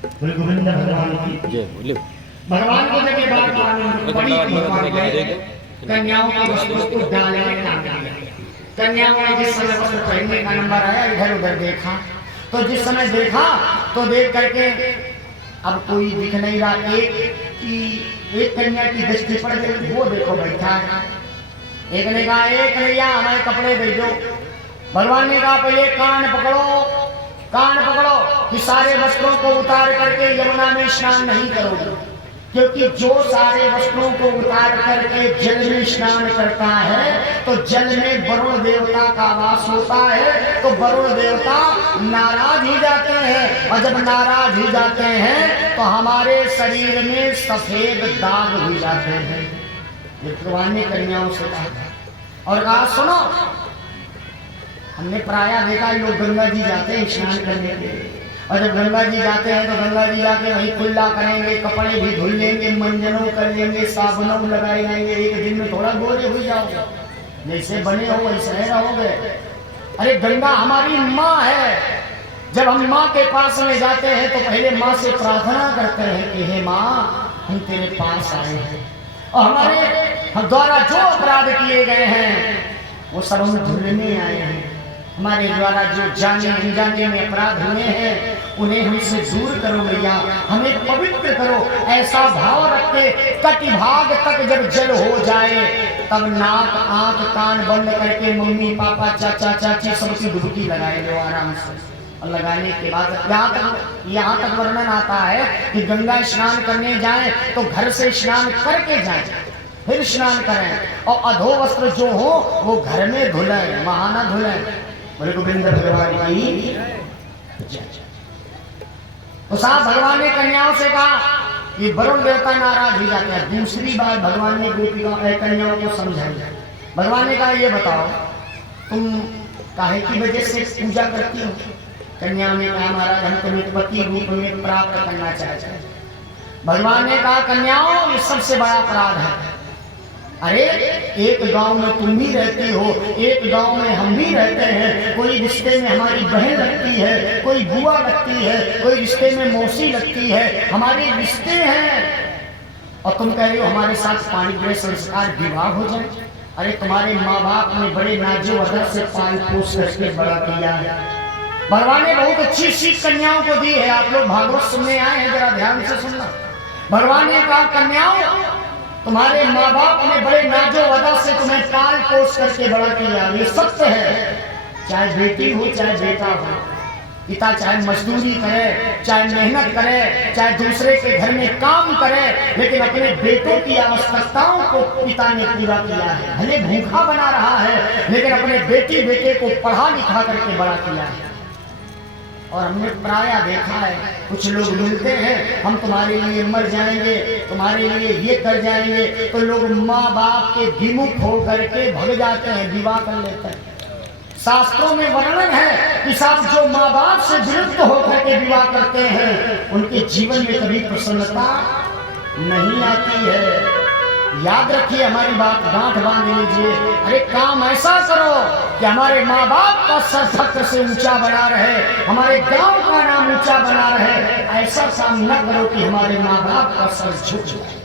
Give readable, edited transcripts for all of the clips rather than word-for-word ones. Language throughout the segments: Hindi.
बोले गोविंद भगवान की जय बोले। भगवान को जब ये बात मालूम पड़ी भगवान ने कन्याओं की वस्त्रों को डालने का काम किया। कन्याओं ने जिस समय वस्त्र पहनने का नंबर आया इधर उधर देखा, तो जिस समय देखा तो देख करके अब कोई दिख नहीं रहा। एक कन्या की दृष्टि पड़ गई, वो देखो बैठा है। एक ने कहा एक कन्या हमारे कपड़े दे दो। भगवान ने कहा पहले कान पकड़ो कि सारे वस्त्रों को उतार करके यमुना में स्नान नहीं करोगे, क्योंकि जो सारे वस्त्रों को उतार करके जल में स्नान करता है तो जल में वरुण देवता का वास होता है, तो वरुण देवता नाराज ही जाते हैं, और जब नाराज ही जाते हैं तो हमारे शरीर में सफेद दाग हो जाते हैं। ये भगवान ने कन्याओं से कहा और कहा सुनो, हमने प्रायः देखा लोग गंगा जी जाते हैं स्नान करने के लिए, और जब गंगा जी जाते हैं तो गंगा जी जाके वहीं कुल्ला करेंगे, कपड़े भी धुल लेंगे, मंजनों कर लेंगे, साबुनों लगाए जाएंगे, एक दिन में थोड़ा गोरे हो जाओगे, जैसे बने हो वैसे रहोगे। अरे गंगा हमारी माँ है, जब हम माँ के पास में जाते हैं तो पहले माँ से प्रार्थना करते हैं कि हे माँ हम तेरे पास आए हैं और हमारे द्वारा जो अपराध किए गए हैं वो सब हम धुलने आए हैं, हमारे द्वारा जो जाने अनजाने में अपराध हुए हैं उन्हें हमसे दूर करो मैया, हमें पवित्र करो। ऐसा भाव रख के कटिभाग तक जब जल हो जाए तब नाक आंख कान बंद करके मम्मी पापा चाचा चाची सबकी डुबकी लगाए लो आराम से। और लगाने के बाद यहाँ तक वर्णन आता है कि गंगा स्नान करने जाएं तो घर से स्नान करके जाएं, फिर स्नान करें, और अधो वस्त्र जो हो वो घर में धुलें, वहां ना धुलें। बोले गोविंद भगवान की जय। तो साहब भगवान ने कन्याओं से कहा कि वरुण देवता नाराज हो जाते हैं। दूसरी बात भगवान ने कन्याओं को समझाई। भगवान ने कहा ये बताओ तुम काहे की वजह से पूजा करती हो? कन्याओं ने कहा महाराज हम तुम्हें पति रूप में प्राप्त करना चाहते हैं। भगवान ने कहा कन्याओं ये सबसे बड़ा अपराध है। अरे एक गांव में तुम ही रहती हो, एक गांव में हम भी रहते हैं, कोई रिश्ते में हमारी बहन लगती है, कोई बुआ लगती है, कोई रिश्ते में मौसी लगती है, हमारे रिश्ते हैं, और तुम कह रही हो हमारे साथ पाणिग्रह संस्कार विवाह हो जाए। अरे तुम्हारे माँ बाप ने बड़े नाजो अदर से पाल पोस करके बड़ा किया है। भगवान ने बहुत अच्छी सीख कन्याओं को दी है। आप लोग भागवत सुनने आए हैं, जरा ध्यान से सुनना। भगवान ने कहा कन्याओं तुम्हारे माँ बाप ने बड़े नाजो अदा से तुम्हें पाल पोस करके बड़ा किया, ये सत्य है। चाहे बेटी हो चाहे बेटा हो, पिता चाहे मजदूरी करे, चाहे मेहनत करे, चाहे दूसरे के घर में काम करे, लेकिन अपने बेटों की आवश्यकताओं को पिता ने पूरा किया है। भले भूखा बना रहा है लेकिन अपने बेटे को पढ़ा लिखा करके बड़ा किया है। और हमने प्रायः देखा है कुछ लोग मिलते हैं हम तुम्हारे लिए मर जाएंगे, तुम्हारे लिए ये कर जाएंगे, तो लोग माँ बाप के विमुख हो करके भग जाते हैं, विवाह कर लेते हैं। शास्त्रों में वर्णन है कि साहब जो माँ बाप से विरुद्ध होकर के विवाह करते हैं उनके जीवन में कभी प्रसन्नता नहीं आती है। याद रखिए हमारी बात, गांठ बांध लीजिए। अरे काम ऐसा करो कि हमारे माँ बाप का सर फक्र से ऊंचा बना रहे, हमारे गांव का नाम ऊंचा बना रहे। ऐसा काम न करो कि हमारे माँ बाप का सर झुक जाए।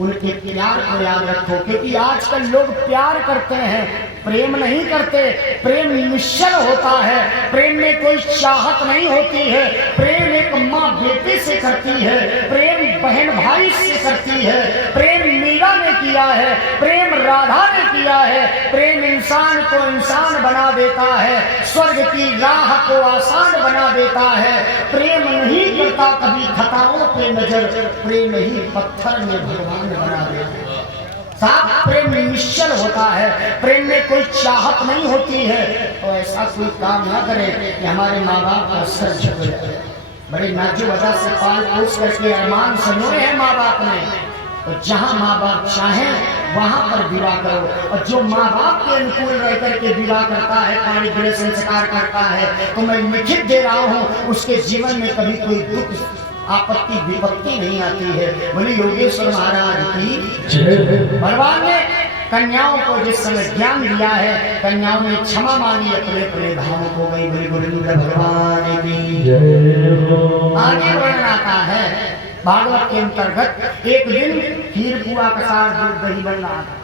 उनके प्यार को याद रखो, क्योंकि आजकल लोग प्यार करते हैं, प्रेम नहीं करते। प्रेम निश्चल होता है, प्रेम में कोई चाहत नहीं होती है। प्रेम एक माँ बेटे से करती है, प्रेम बहन भाई से करती है, प्रेम मीरा ने किया है, प्रेम राधा ने किया है। प्रेम इंसान को इंसान बना देता है, स्वर्ग की राह को आसान बना देता है। प्रेम नहीं करता कभी खताओं पे नजर, प्रेम ही पत्थर में भगवान बना देता है। साफ प्रेम निश्चल होता है, प्रेम में कोई चाहत नहीं होती है। तो ऐसा कोई काम ना करें कि हमारे माँ बाप का सर झुक जाए। बड़े नाजुक वजह से पाल पोस करके अरमान संजोए हैं माँ बाप ने, तो जहाँ माँ बाप चाहें वहाँ पर विवाह करो। और जो माँ बाप के अनुकूल रह करके विवाह करता है, पाणिग्रह संस्कार करता है, तो मैं लिखित दे रहा हूँ उसके जीवन में कभी कोई दुख आपत्ति विपत्ति नहीं आती है। बोले योगेश्वर महाराज की। भगवान ने कन्याओं को जिस समय ज्ञान दिया है, कन्याओं ने क्षमा मांगी, अपने अपने धामों को गई। बोले गोविंद भगवान की। आगे भागवत के अंतर्गत एक दिन खीर पुआ के साथ दूध दही बन रहा था।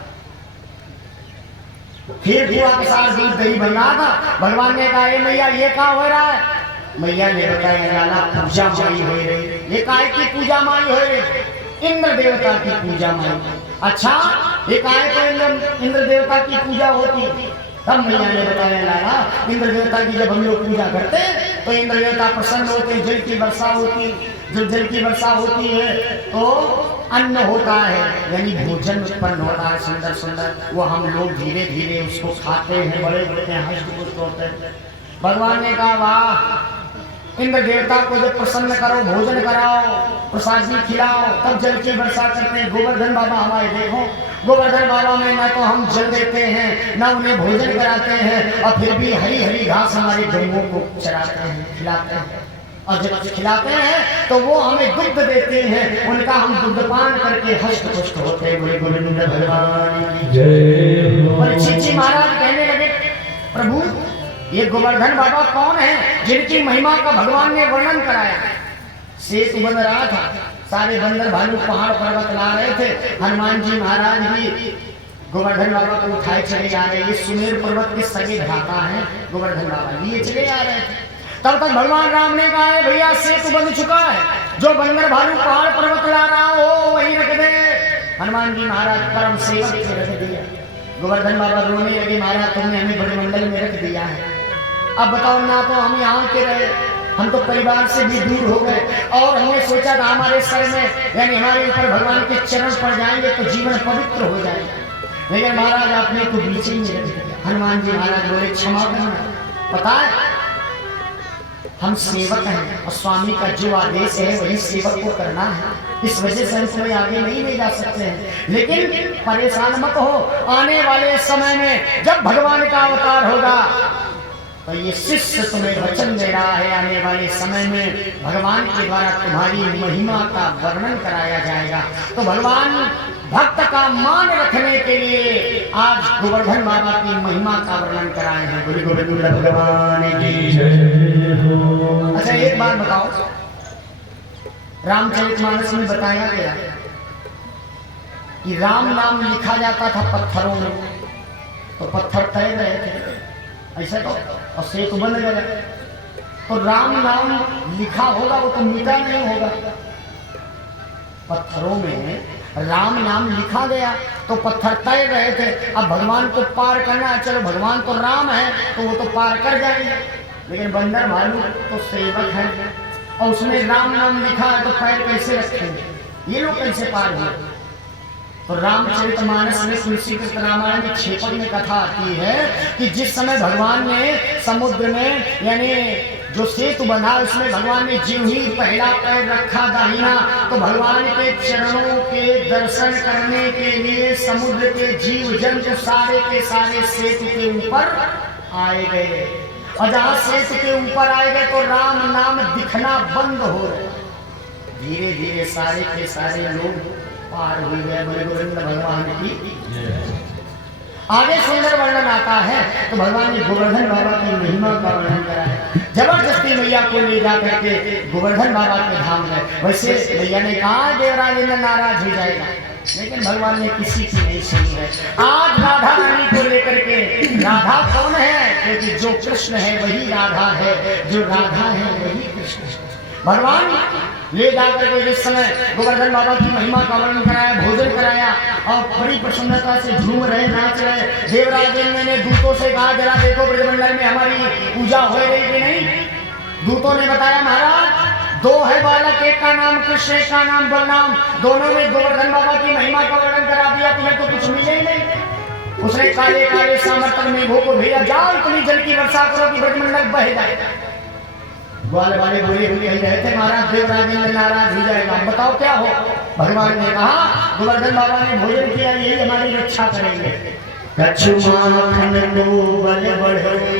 खीर पुआ के साथ दूध दही बन रहा था। भगवान ने कहा, मैया ये क्या हो रहा है? मैया ने बताया, लाला पूजा माई हो रही। ये काय की पूजा माई हो रही? इंद्र देवता की पूजा माई। अच्छा, ये काय को इंद्र देवता की पूजा होती? तब मैया ने बताया, लाला इंद्र देवता की जब हम लोग पूजा करते तो इंद्र देवता प्रसन्न होते, जल की वर्षा होती। जब जल की वर्षा होती है तो अन्न होता है, यानी भोजन उत्पन्न होता है सुंदर सुंदर। वो हम लोग धीरे धीरे उसको खाते हैं, बड़े बड़े हष्ट पुष्ट होते हैं। भगवान ने कहा, वाह, इंद्र देवता को जब प्रसन्न करो, भोजन कराओ, प्रसादी खिलाओ, तब जल की वर्षा करते हैं। गोवर्धन बाबा हमारे देखो, गोवर्धन बाबा में न तो हम जल देते हैं, न उन्हें भोजन कराते हैं, और फिर भी हरी हरी घास हमारे गौओं को चराते हैं, खिलाते हैं। और जब खिलाते हैं तो वो हमें दुग्ध देते हैं, उनका हम दुग्धपान करके हष्ट पुष्ट होते हैं। बोले गोविंद भगवान की जय। परीक्षित जी महाराज कहने लगे, प्रभु ये गोवर्धन बाबा कौन है जिनकी महिमा का भगवान ने वर्णन कराया? सेतु बन रहा था, सारे बंदर भालू पहाड़ पर्वत ला रहे थे, हनुमान जी महाराज भी गोवर्धन बाबा को उठाए चले आ रहे। ये सुमेर पर्वत के सगे भ्राता हैं गोवर्धन बाबा, लिए चले आ रहे थे। तब तक भगवान राम ने कहा, भैया सेतु बन चुका है, जो बंदर भालू पहाड़ पर्वत ला रहा हो वही रख दे। हनुमान जी महाराज परम सेवक से रख दिया। गोवर्धन बाबा रोने लगे, महाराज तुमने हमें बड़े मंडल में रख दिया है, अब बताओ ना तो हम यहाँ के रहे, हम तो परिवार से भी दूर हो गए, और हमने सोचा था हमारे सर में यानी हमारे ऊपर भगवान के चरण पड़ जाएंगे तो जीवन पवित्र हो जाएगा, लेकिन महाराज आपने तो बीच ही में रख दिया। हनुमान जी महाराज बोले, क्षमा करना, पता है हम सेवक हैं और स्वामी का जो आदेश है वही सेवक को करना है, इस वजह से हम तुम्हें आगे नहीं ले जा सकते हैं। लेकिन परेशान मत हो, आने वाले समय में जब भगवान का अवतार होगा तो ये शिष्य तुम्हें वचन दे रहा है, आने वाले समय में भगवान के द्वारा तुम्हारी महिमा का वर्णन कराया जाएगा। तो भगवान भक्त का मान रखने के लिए आज गोवर्धन बाबा की महिमा का वर्णन कराए हैं। बोले गोविंद भगवान की जय हो। अच्छा एक बात बताओ, रामचरितमानस में बताया गया कि राम नाम लिखा जाता था पत्थरों में, तो पत्थर तैर रहे थे ऐसे तो, और सेतु बन गया, तो राम नाम लिखा होगा वो तो मिटा नहीं होगा। पत्थरों में राम नाम लिखा गया तो पत्थर तैर रहे थे। अब भगवान को पार करना है, चलो भगवान तो राम है तो वो तो पार कर जाएंगे, लेकिन बंदर भालू तो सेवक है और उसमें राम नाम लिखा है तो पैर कैसे रखेंगे, ये लोग कैसे पार हुए? तो रामचरितमानस में तुलसीकृत रामायण की क्षेपक में कथा आती है कि जिस समय भगवान ने समुद्र में यानी जो सेतु बना उसमें भगवान ने जीव ही पहला पैर रखा दाहिना, तो भगवान के चरणों के दर्शन करने के लिए समुद्र के जीव जंतु सारे के सारे सेतु के ऊपर आए गए, और जहाँ सेतु के ऊपर आए गए तो राम नाम दिखना बंद हो रहे, धीरे धीरे सारे के सारे लोग पार हुए गए। बोले गोविंद भगवान की। आगे सुंदर वर्णन आता है तो भगवान ने गोवर्धन बाबा की महिमा का वर्णन करा है। जबरदस्ती मैया को ले जा करके गोवर्धन बाबा के धाम गए। वैसे मैया ने कहा देवराज इंद्र नाराज हो जाएगा, लेकिन भगवान ने किसी की नहीं सुनी है। आज राधा रानी को लेकर के, राधा कौन है? क्योंकि जो कृष्ण है वही राधा है, जो राधा है वही कृष्ण है। भगवान ले जाकर के जिस समय गोवर्धन बाबा की महिमा का वर्णन कराया, भोजन कराया और बड़ी प्रसन्नता से झूम रहे, नाच रहे। देवराज ने दूतों से कहा जरा देखो ब्रजमंडल में हमारी पूजा हो रही कि नहीं। दूतों ने बताया महाराज दो है बालक, एक का नाम कृष्ण एक का नाम बलराम, दोनों ने गोवर्धन बाबा की महिमा का वर्णन करा दिया, तुम्हें तो कुछ मिले ही नहीं। उसने काले काले सामर्थ्य मेघों को भेजा, जाओ इतनी जल की वर्षा करो कि ब्रजमंडल बह जाए। ग्वाल वाले बोले हुए रहे थे महाराज देवराज इंद्र नाराज हो जाएगा, बताओ क्या हो। भगवान ने कहा गोवर्धन बाबा ने भोजन किया, यही हमारी रक्षा करेंगे। कछु माखन लो बल बढ़े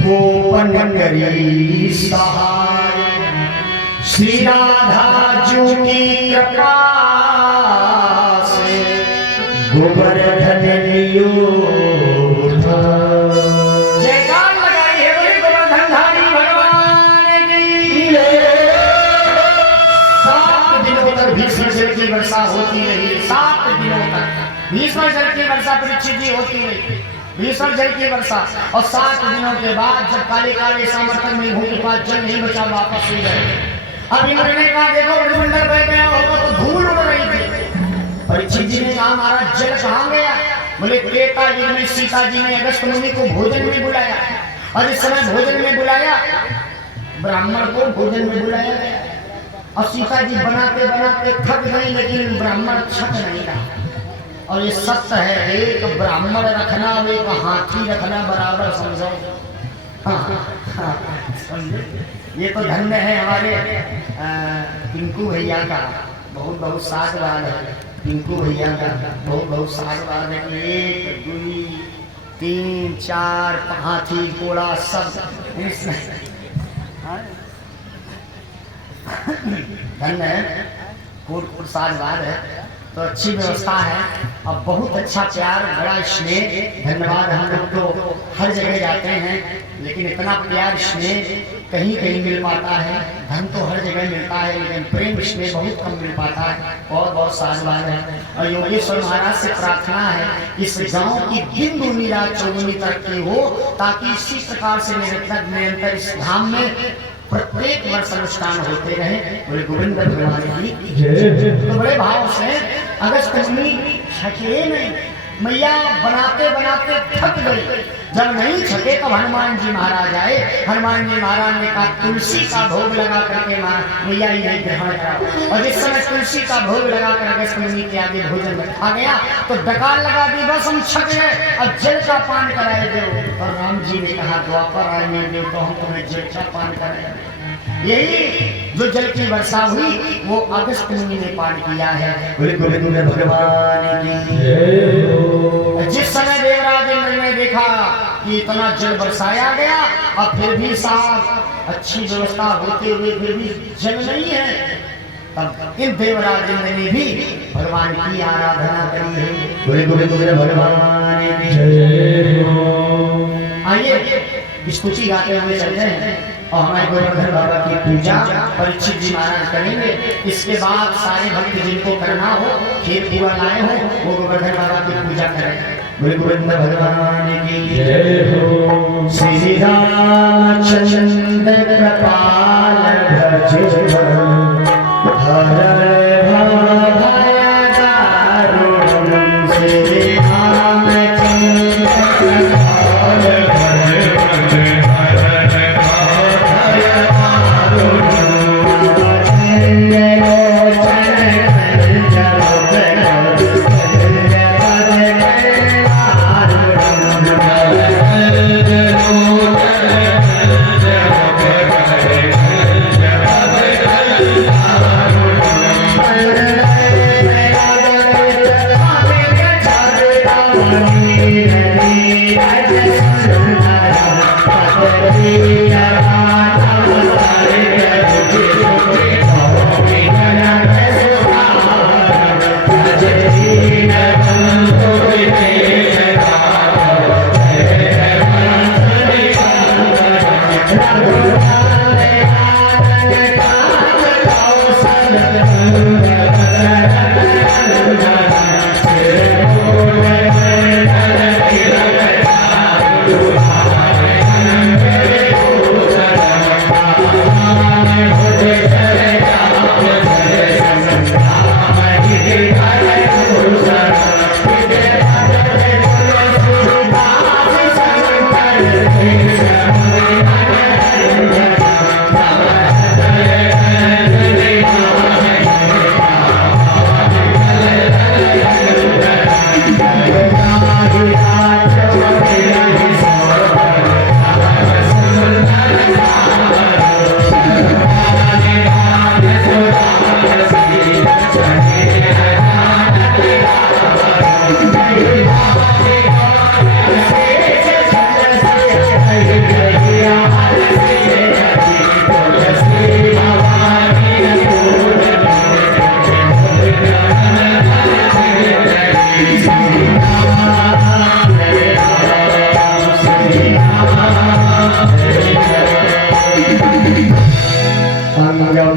गोपन करी सहाय, श्री राधा जी की कृपा से गोवर्धन लियो। होती रही 7 दिनों तक। भीषण जल की वर्षा परीक्षित जी होती रही, भीषण जल की वर्षा। और 7 दिनों के बाद जब काले काले सामर्थ्य में भूमि के पास जल नहीं बचा, वापस हो गए। अब इंद्र ने कहा देखो ब्रह्मंडल बह गया होगा तो धूल उड़ रही थी। परीक्षित जी ने कहा महाराज जल कहाँ गया? बोले त्रेता युग में सीता जी ने अगस्त मुनि को भोजन में बुलाया, और इस समय भोजन में बुलाया, ब्राह्मण को भोजन में बुलाया गया। और सीता जी बनाते बनाते थक गई, लेकिन ब्राह्मण थक नहीं रहा। और ये सत्य है, एक ब्राह्मण रखना और एक हाथी रखना बराबर समझो। ये तो धन्य है हमारे पिंकू भैया का, बहुत बहुत साधवाद है पिंकू भैया का, बहुत बहुत साधवाद है कि 1 2 3 4 हाथी घोड़ा सब धन्य है, खूब साधवाद है। तो अच्छी व्यवस्था है, अब बहुत अच्छा प्यार, बड़ा स्नेह। धन्यवाद। हम लोग तो हर जगह जाते हैं, लेकिन इतना प्यार स्नेह कहीं कहीं मिल पाता है। धन तो हर जगह मिलता है, लेकिन प्रेम स्नेह बहुत कम मिल पाता है। बहुत बहुत साधवाद है। और योगेश्वर महाराज से प्रार्थना है इस गांव की दिन दूनी रात चौगुनी तरक्की हो, ताकि इसी प्रकार से निरंतर इस धाम में प्रत्येक वर्ष अनुष्ठान होते रहे। बोले गोविंद भगवान की। तो बड़े भाव से अगस्त मुनि थके नहीं, मैया बनाते बनाते थक गई। जब नहीं थके तब हनुमान जी महाराज आए। हनुमान जी महाराज ने कहा तुलसी का भोग लगा करके मैया ही नहीं ग्रहण करा। और जिस समय तुलसी का भोग लगा कर अगस्त मुनि के आगे भोजन में खा गया तो डकार लगा दी, बस हम छक गए, अब जल का पान कराए दो। और राम जी ने कहा द्वापर आए मेरे देव तो हम तुम्हें जल का पान कराए। यही जो जल की वर्षा हुई वो अगस्त मुनि ने पान किया है। गोविंद भगवान की। जिस समय देवराज इंद्र ने देखा कि इतना जल बरसाया गया और फिर भी साफ अच्छी व्यवस्था होते हुए फिर भी जल नहीं है, तब इन देवराज इंद्र ने भी भगवान की आराधना करी है। गोविंद भगवान की। आइए स्तुति गाते हुए चलते हैं और हमारे गोवर्धन बाबा की पूजा परीक्षित जी महाराज करेंगे। इसके बाद सारे भक्त जिनको करना हो, खीर दीवा लाए हो, वो गोवर्धन बाबा की पूजा करें। गोविंद भगवान की जय हो। श्री रामचंद्र कृपाल भज हर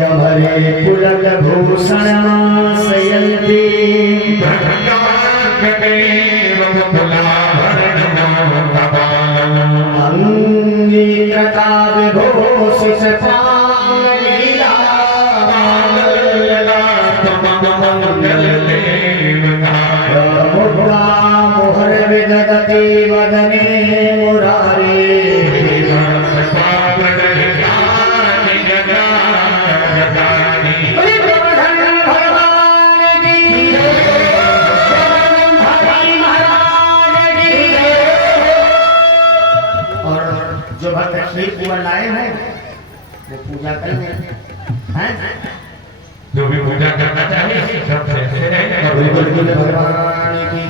भरे पुलक भूषण दर्शयन्ति अंगीकृता विभूषितपाणिला मुद्रा मुहुर्विदधति वदने मुरारे जो भक्त खीर पूरा लाए हैं वो पूजा करेंगे हैं जो भी पूजा करना चाहिए सबसे भगवान की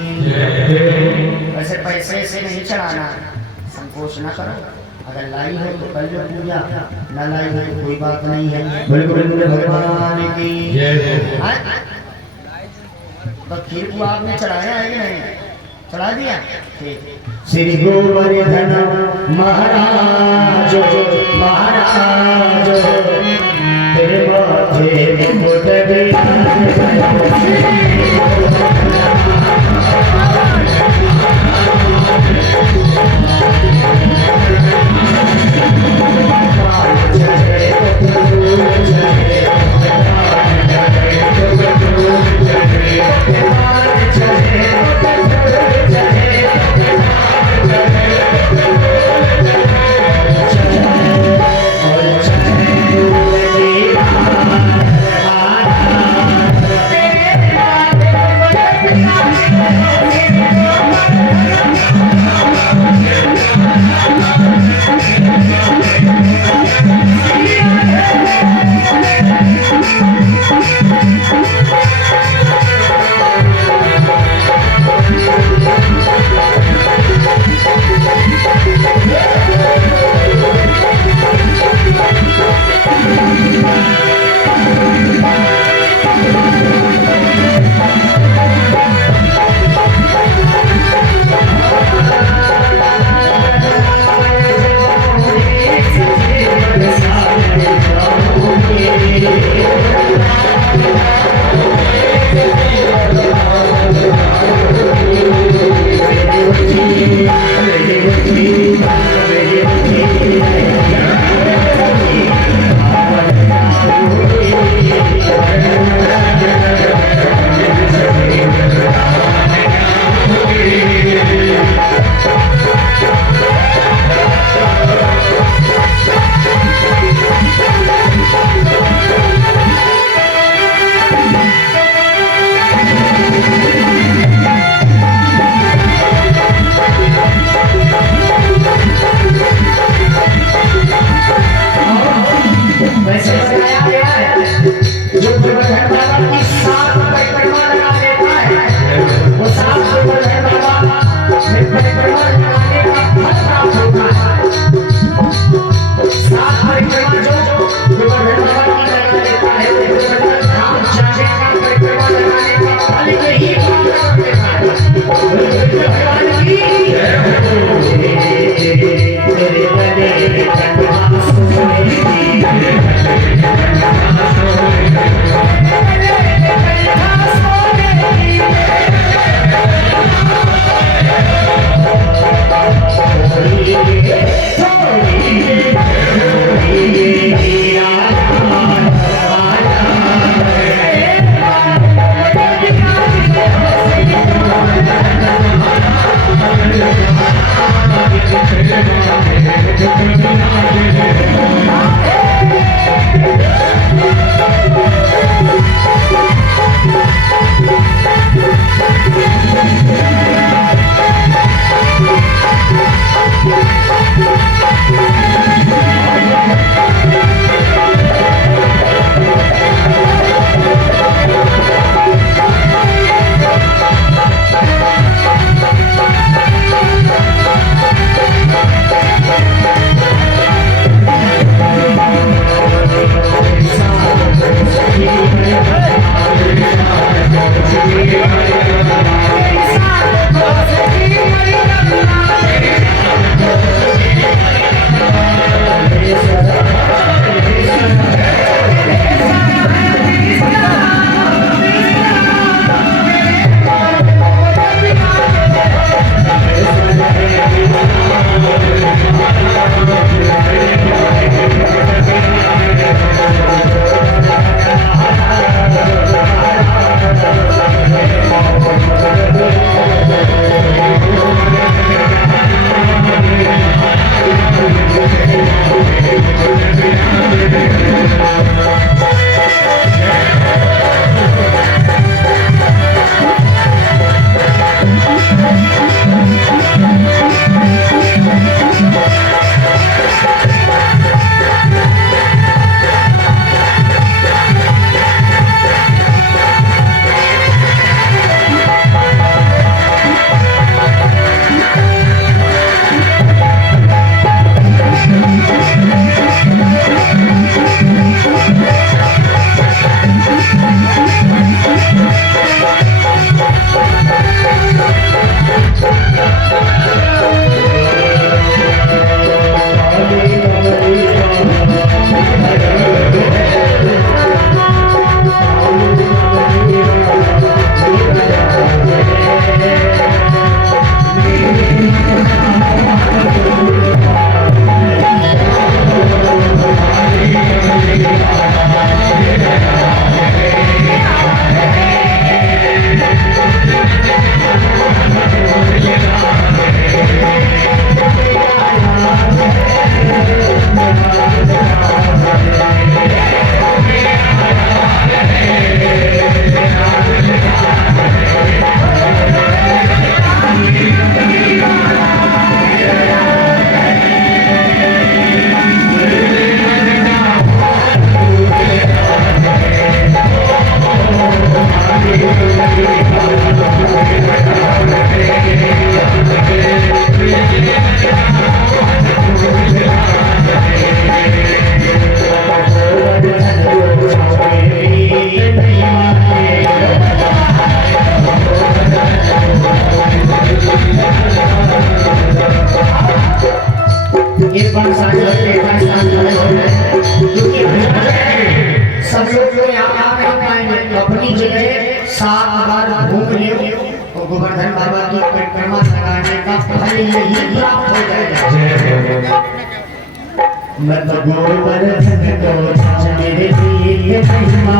वैसे पैसे से नहीं चढ़ाना संकोच न करो अगर लाई हो तो कर लो पूजा न लाई हो तो कोई बात नहीं है भगवान की तो खीर पूरा आपने चढ़ाया है कि नहीं चढ़ा दिया श्री गोवर्धन महाराज महाराज तेरे माथे मुकुट 7 बार घूम लियो तो गोवर्धन बाबा की परिक्रमा लगाने का फल यही प्राप्त हो जाएगा। जय हो। मत गोवर्धन को मेरे दिल महिमा